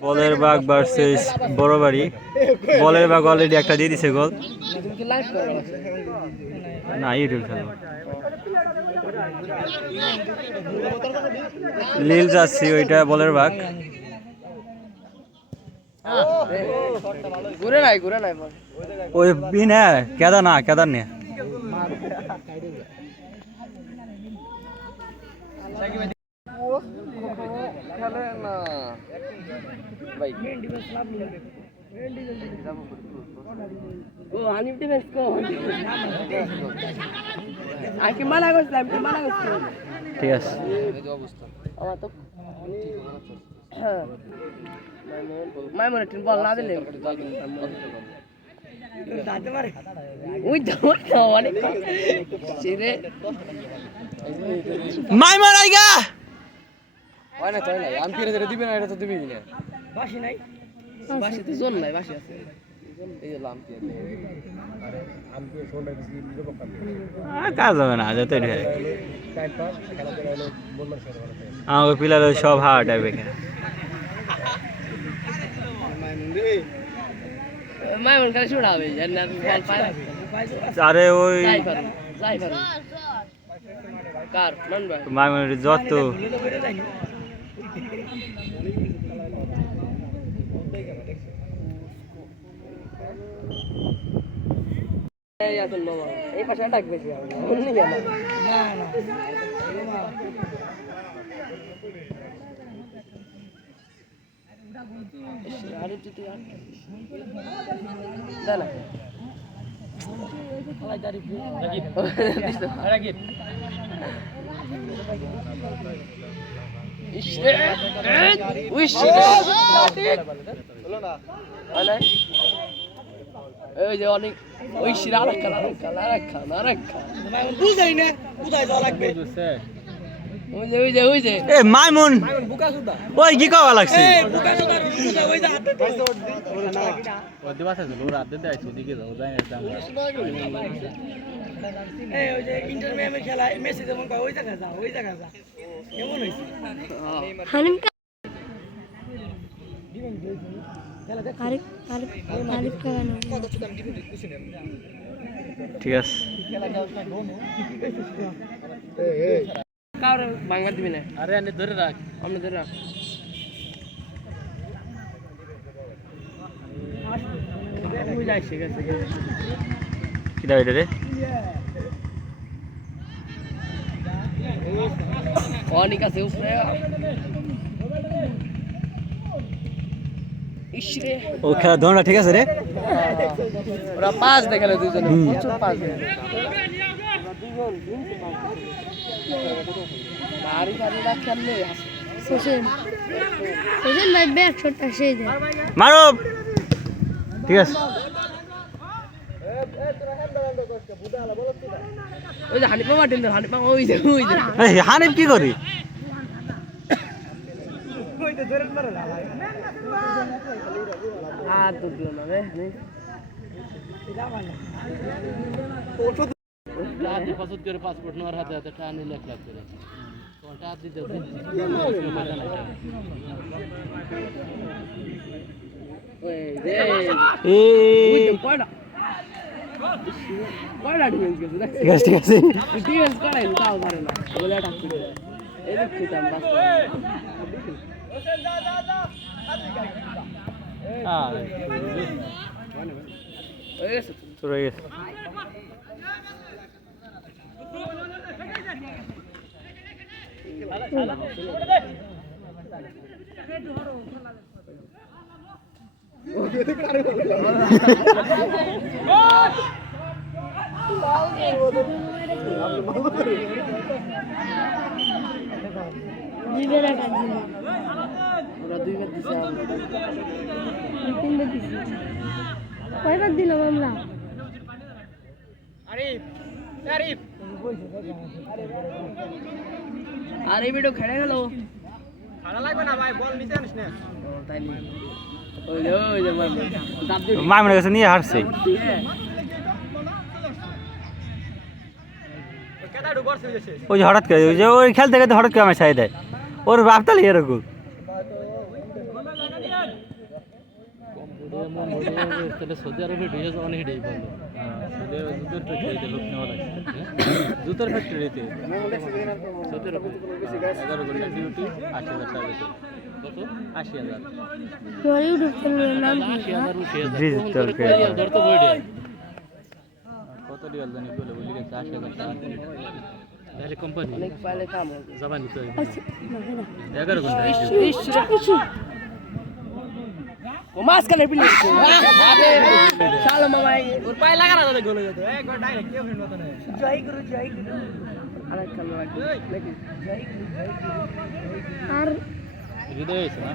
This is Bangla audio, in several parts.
বলের বাঘ ভার্সেস বড় বাড়ি। বলের বাঘ অলরেডি একটা দিয়ে দিছে গোল। না ইউটিউব খেলো লীল যাচ্ছি ওইটা বলের বাঘ। ওই বিন হ্যাঁ কেদার না কেদার নিয়ে ঠিক আছে বল না দিলে মাইমন আইগা হয় না তাই না আমি ফিরে দিবে না এটা তো দিবি না বাসি নাই বাসি তো জোন নাই বাসি আছে এই যে লাম দিয়ে আরে আমি তো শোনা দিছি নিরব কাম কাজ হবে না যত ঢের টাইম পাস খেলা করে হলো মন মান সাথে ভালো আমার পিলার সব হার্ট আইবে মাইমন কাছে ছড়াবে জানা বল পায় আরে ওই যাই পারো কার মান ভাই মাইমনের যত এই আসল মামা এই পাশে আটাক বেশি অন্য গেল না না আরে তুই দানা খালাই তারিফ রাগিব রাগিব ইশরে উইশ হলো না আলে ওই যে অনেক ওই শিরা রাখা বুঝাই না বুঝাই যাওয়া লাগবে ওই যে এ মাইমন বুকা সুদা ওই কি কওয়া লাগছে বুকা সুদা ওই যে হাতে ও দিবাসে লোর আদে দেয় দিকে যাও যায় না দাম এই ওই যে ইন্টারমিডিয়েট খেলা মেসি যেমন কয় ওই জায়গা যা কেমন হইছে হানিম ঠিক আছে কার ভাঙা দিবি না আরে আনে ধরে রাখ আমি ধরে রাখ ওই যাই শিখেছে কি দাও এটা রে অনেক আছে উপরে ইশরে ও খেলা ধরনা ঠিক আছে রে ওরা পাঁচ দেখালে দুইজনে প্রচুর পাঁচ বাড়ি বাড়ি রাখলে সেশন ভাই ব্যাক শটটা সেই যায় মারো ঠিক আছে ওই যে হানিফা মাটিন দে হানিফা ওই যে এই হানিফ কি করি ওই তো ধরে মারে আর তো দিও না রে আপনি পাসপোর্ট করে পাসপোর্ট নেওয়ার হাতে হাতে টাকা নিয়ে লেখ লাখ করে কোনটা দিতে ওই রে এই পড়া পড়া ডিফেন্স করছে ঠিক আছে ঠিক আছে ডিফেন্স করে তাও পারে না বলে আটাক করে এই দেখছি তাম বাস ওই গেছে চলে গেছে ওরা দুইবার দিছে তিনবার দিছি কয়বার দিলাম আমরা আর এই ভিডিও খেলে গেল খাড়া লাগবে না ভাই বল নিতে আনিস না তাই নি ওই যে দাব দিয়ে মাইমনের কাছে নিয়ে হারছে ওই যে হঠাৎ করে ওই যে ওই খেলতে খেলতে হঠাৎ করে আমার ছাই দেয় ওর বাপ তাহলে এরকম তাহলে সৌদি আরবে ঢুকে যাওয়া অনেক হিডেই বললো জুতোর ফ্যাক্টরিতে লোক নেওয়া লাগছে জুতোর ফ্যাক্টরিতে সৌদি আরবে 11 ঘন্টা ডিউটি 80,000 টাকা বেতন কত 80,000 তোর ইউটিউব চ্যানেলের নাম কি? 80,000 ধরতে বইডে কত রিয়াল জানি বলে বলি গেছে 80,000 টাকা তাহলে কোম্পানি অনেক পাইলে কাম হবে যাবানি তো আচ্ছা, না, না। 11 ঘন্টা ও মাঝখানে প্লিজ আরে শালা মামা ওর পায়ে লাগা না তো গোলে যেত একবার ডাইরেক্ট কেউ ফ্রেন্ড হতো না জয় গুরু আরে কাল লাগবে নাকি জয় গুরু আর হৃদয় হয়েছে না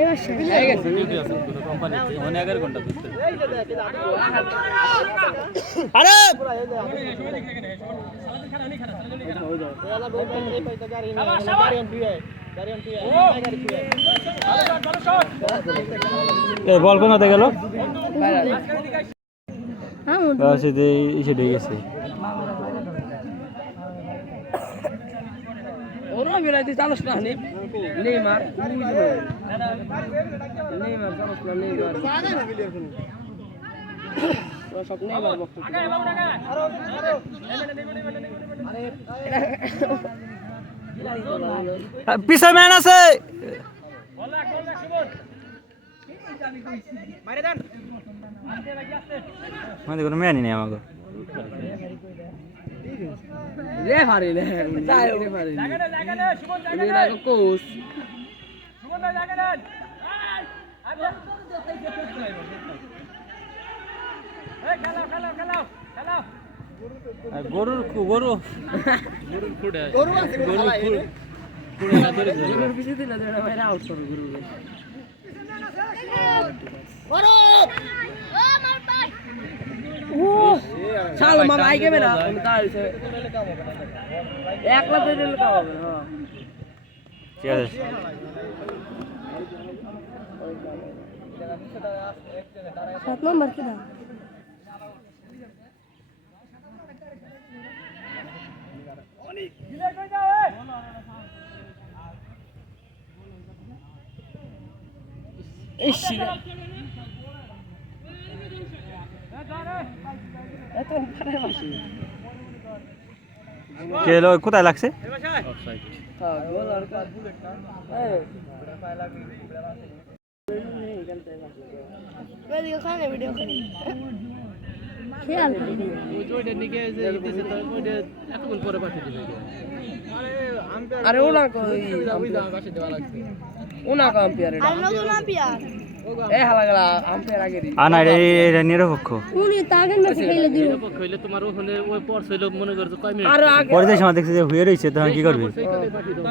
এবার শেষ। হয়ে গেছে ডিউটি আছে কোনো কোম্পানিতে 11 ঘন্টা ধরতে আরে এই বল কোনতে গেল হ্যাঁ সেটা এসে ঢেকে গেছে ওরা বেলাইতে চালস না নেইমার নেইমার চালস না নেইমার ওরা সব নেইমার বক্তব্য পিছে ম্যান আছে মানে কোনো ম্যানই নেই আমাকে রেফারি রে রেফারি এরা কোচ গরুর গরু গরুর ফুড়ে গরুর ফুড়ে না ধরে গরুর পিছে দিলে তো ভাই আউট করো গরু শালা মামা আই গেবে না তাইছে একলা দিলে কাম হবে হ্যাঁ ঠিক আছে সাত নম্বর কি দাম? কে হলো কোথায় লাগছে অফসাইড ভিডিও খানে খেয়াল করি ওইটা নিকে যে দিতেছে তো ওইটা এতক্ষণ পরে পাঠিয়ে দিবে আরে ওনা কই পাশে দেওয়া লাগছে ওনা কো আম্পিয়ার আর নতুন আম্পিয়ার এ হালা গলা আম্পিয়ার আগে দি না এটা নিরপেক্ষ উনি তাগের ম্যাচে খেলে দিল নিরপেক্ষ হইলে তোমার ওখানে ওই পর্স হইলো মনে করছো কয় মিনিট আর আগে পরে যে সময় দেখছি যে হুয়ে রয়েছে তখন কি করবি সেইখানে পাঠিয়ে দাও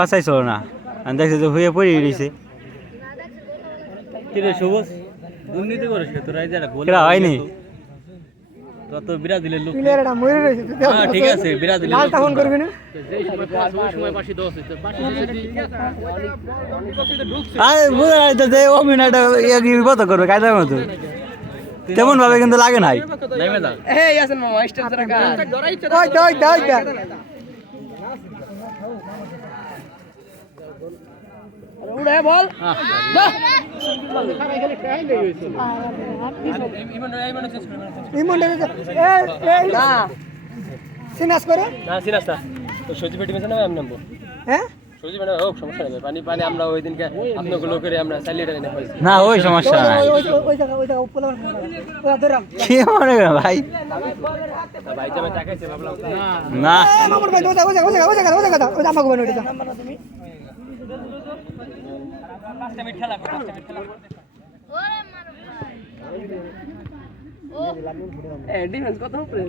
বাসাইছ না আমি দেখছি যে হুয়ে পড়ে রয়েছে কিরে সবুজ দুর্নীতি করিস তোরা এই যারা গোল হয়নি তত ব্রাজিলের লোক প্লেয়ারটা মরে রয়েছে তুই হ্যাঁ ঠিক আছে ব্রাজিলের লাল তখন করবি না যেই সময় পাস ওই সময় পাশে দাও হইতো পাশে দিতে আরে বুঝা যাচ্ছে যে অভিনয়টা বিপদ করবে কায়দার মতো তেমন ভাবে কিন্তু লাগে নাই নেমে দাও এই আছেন মামা স্টেপ জরা কা ওই দই উড়ে বল ইমন্ডে না সিনাস করে না সিনাসটা তো সজি পেটি মেছে না আমি নামবো হ্যাঁ সজি পেটি হোক সমস্যা নেই পানি পানি আমরা ওই দিনকে আপনাগুলো করে আমরা চালিয়ে টাইনে পাইছি না ওই সমস্যা নাই ওই জায়গা উপলব্ধ ওরা ধরে কি মনে করে ভাই ভাই যাবে তাকাইছে ভাবলাম না মামুর ভাই ওই জায়গা ওই আমাকে বানো এটা এ ডিফেন্স কত উপরে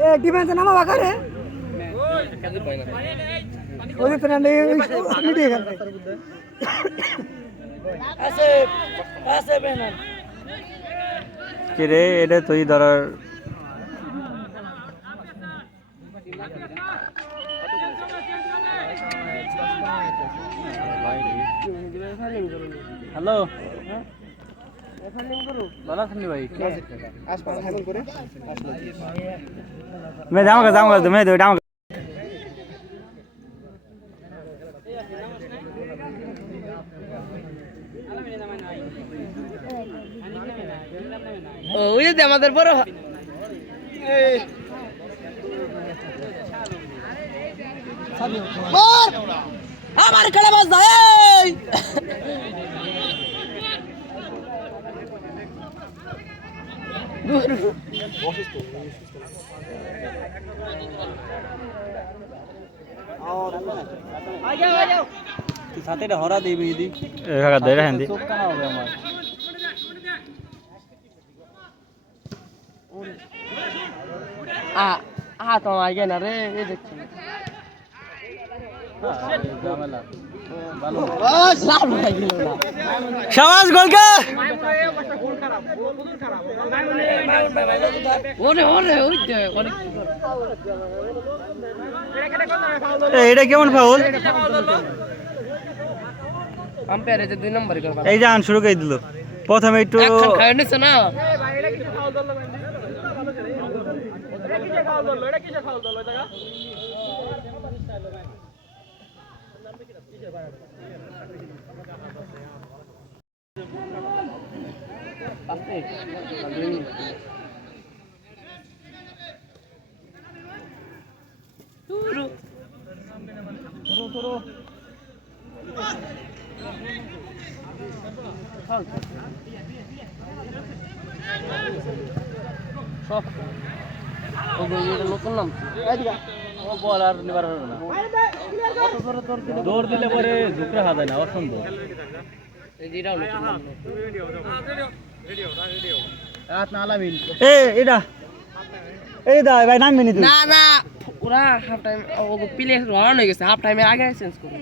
এ ডিফেন্স নামা বাকারে ওই তো না মিডিয়ে খেলতে আছে বেনান কি রে এটা তুই ধরার হ্যালো ভালো আছেন ভাই मैं जाऊंगा जाऊंगा तो मैं तो जाऊंगा ও ওই যে আমাদের বড় আমার খেলা বাজ এই সাথে এটা হরা দিবি দি কাকা ধরে হ্যান্দি চোখ কানা হবে আমার তো আগে না রে এই দেখছি ঝামেলা ভালো লাভ হয়ে গেল না শাবাশ গোলকে ওরে ওরে ওই যে অনেক এটা কেমন ফাউল আম্পায়ার যে 2 নম্বরে করবা এই যে আন শুরু করে দিল প্রথমে একটু এখন খায় নিছে না সব ও এটা নতুন নাম ও বল আর নিবার হবে না দৌড় দিলে পরে ঝুঁকড়ে হাত না অসুন্দর এই যেটাও নতুন নাম রাত না আলামিন এটা এই দা ভাই নাম মিনি তুই না না ওরা হাফ টাইম ও প্লে রান হয়ে গেছে হাফ টাইমে আগে চেঞ্জ করে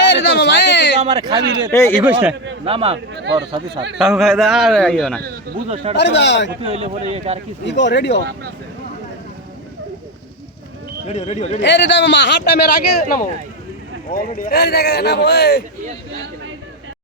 এই রে মামা আমার খাবি রে এই ইগোস না নামা বড় সাথে সাথে কাকু খাই দা আর ইও না বুঝো স্টার্ট ক্ষতি হইলে পরে আর কি এই রে মামা হাফ টাইমের আগে নামো এই রে নামো এই